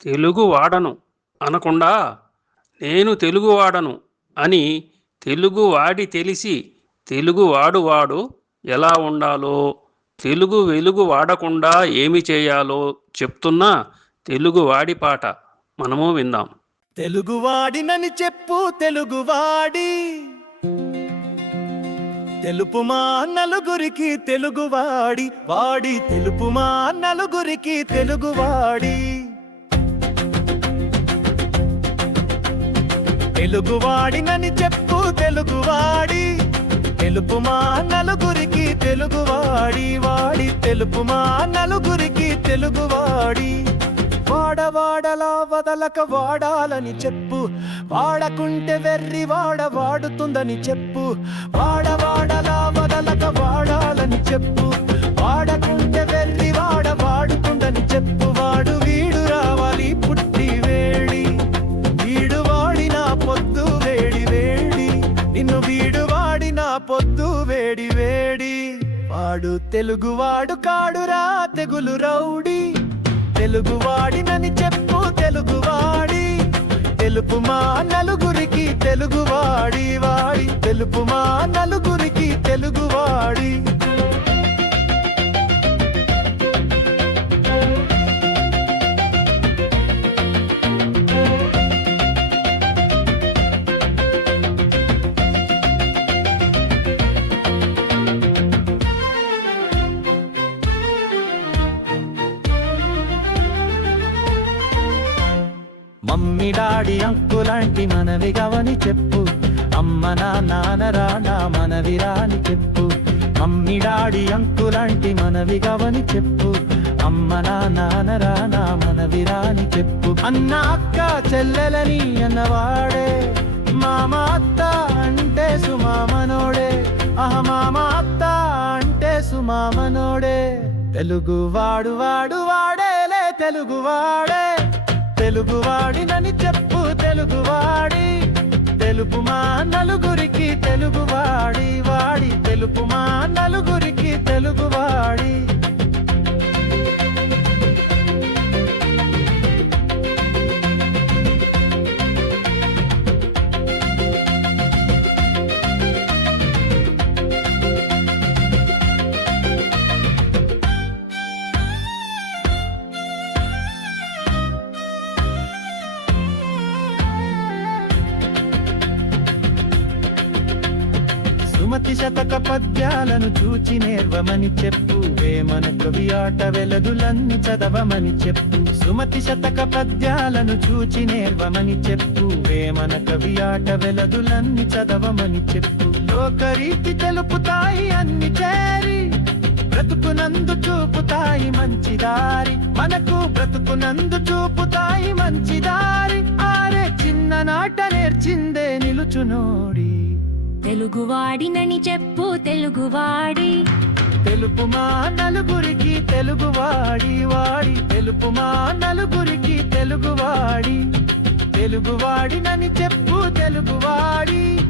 తెలుగు వాడను అనకుండా నేను తెలుగు వాడను అని తెలుగు వాడి తెలిసి తెలుగు వాడు వాడు ఎలా ఉండాలో తెలుగు వెలుగు వాడకుండా ఏమి చేయాలో చెప్తున్న తెలుగు వాడి పాట మనము విందాం. తెలుగువాడినని చెప్పు తెలుగువాడి తెలుపుమా నలుగురికి తెలుగువాడి వాడి. తెలుపుమా నలుగురికి తెలుగువాడి తెలుగువాడినని చెప్పు తెలుగువాడి. తెలుపుమా నలుగురికి తెలుగువాడి. వాడి తెలుపుమా నలుగురికి తెలుగువాడి. వాడవాడలా వదలక వాడాలని చెప్పు. వాడకుంటే వెర్రి వాడ వాడుతుందని చెప్పు. వాడవాడలా వదలక వాడాలని చెప్పు. వేడి వేడి. వాడు తెలుగువాడు కాడురా తెగులు రౌడీ. తెలుగువాడినని చెప్పు తెలుగువాడి తెలుపుమా నలుగురికి తెలుగువాడి వాడి తెలుపుమా నలుగురికి మమ్మీ డాడీ అంకులాంటి మనవి గవని చెప్పు. అమ్మ నాన్నరా నా మనవిరా అని చెప్పు. మమ్మీ డాడీ అంకులాంటి మనవి గవని చెప్పు. అమ్మ నాన్నరా నా మనవిరా అని చెప్పు. అన్న అక్క చెల్లెలని అన్నవాడే. మామ అత్త అంటే సుమామనోడే అహ మామ అత్త అంటే సుమామనోడే తెలుగు వాడు వాడు వాడేలే తెలుగు వాడే. తెలుగువాడినని చెప్పు తెలుగువాడి. తెలుపుమా నలుగురికి తెలుగువాడి వాడి తెలుపుమా సుమతి శతక పద్యాలను చూచి నేర్వమని చెప్పు. వేమన కవి ఆట వెలదులన్ని చదవమని చెప్పు. సుమతి శతక పద్యాలను చూచి నేర్వమని చెప్పు. వేమన కవి ఆట వెలదులన్ని చదవమని చెప్పు. లోకరీతి తెలుపుతాయి అన్ని చేరి. బ్రతుకునందు చూపుతాయి మంచి దారి. మనకు బ్రతుకునందు చూపుతాయి మంచి దారి. ఆరే చిన్ననాట నేర్చిందే నిలుచునోడి. తెలుగువాడినని చెప్పు తెలుగువాడి. తెలుపుమా నలుగురికి తెలుగువాడి వాడి. తెలుపుమా నలుగురికి తెలుగువాడి. తెలుగువాడినని చెప్పు తెలుగువాడి.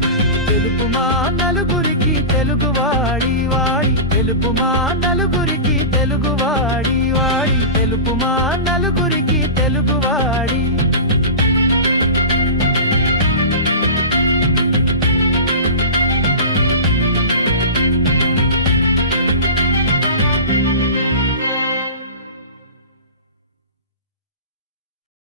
తెలుపుమా నలుగురికి తెలుగువాడి వాడి. తెలుపుమా నలుగురికి తెలుగువాడి వాడి. తెలుపుమా నలుగురికి తెలుగువాడి.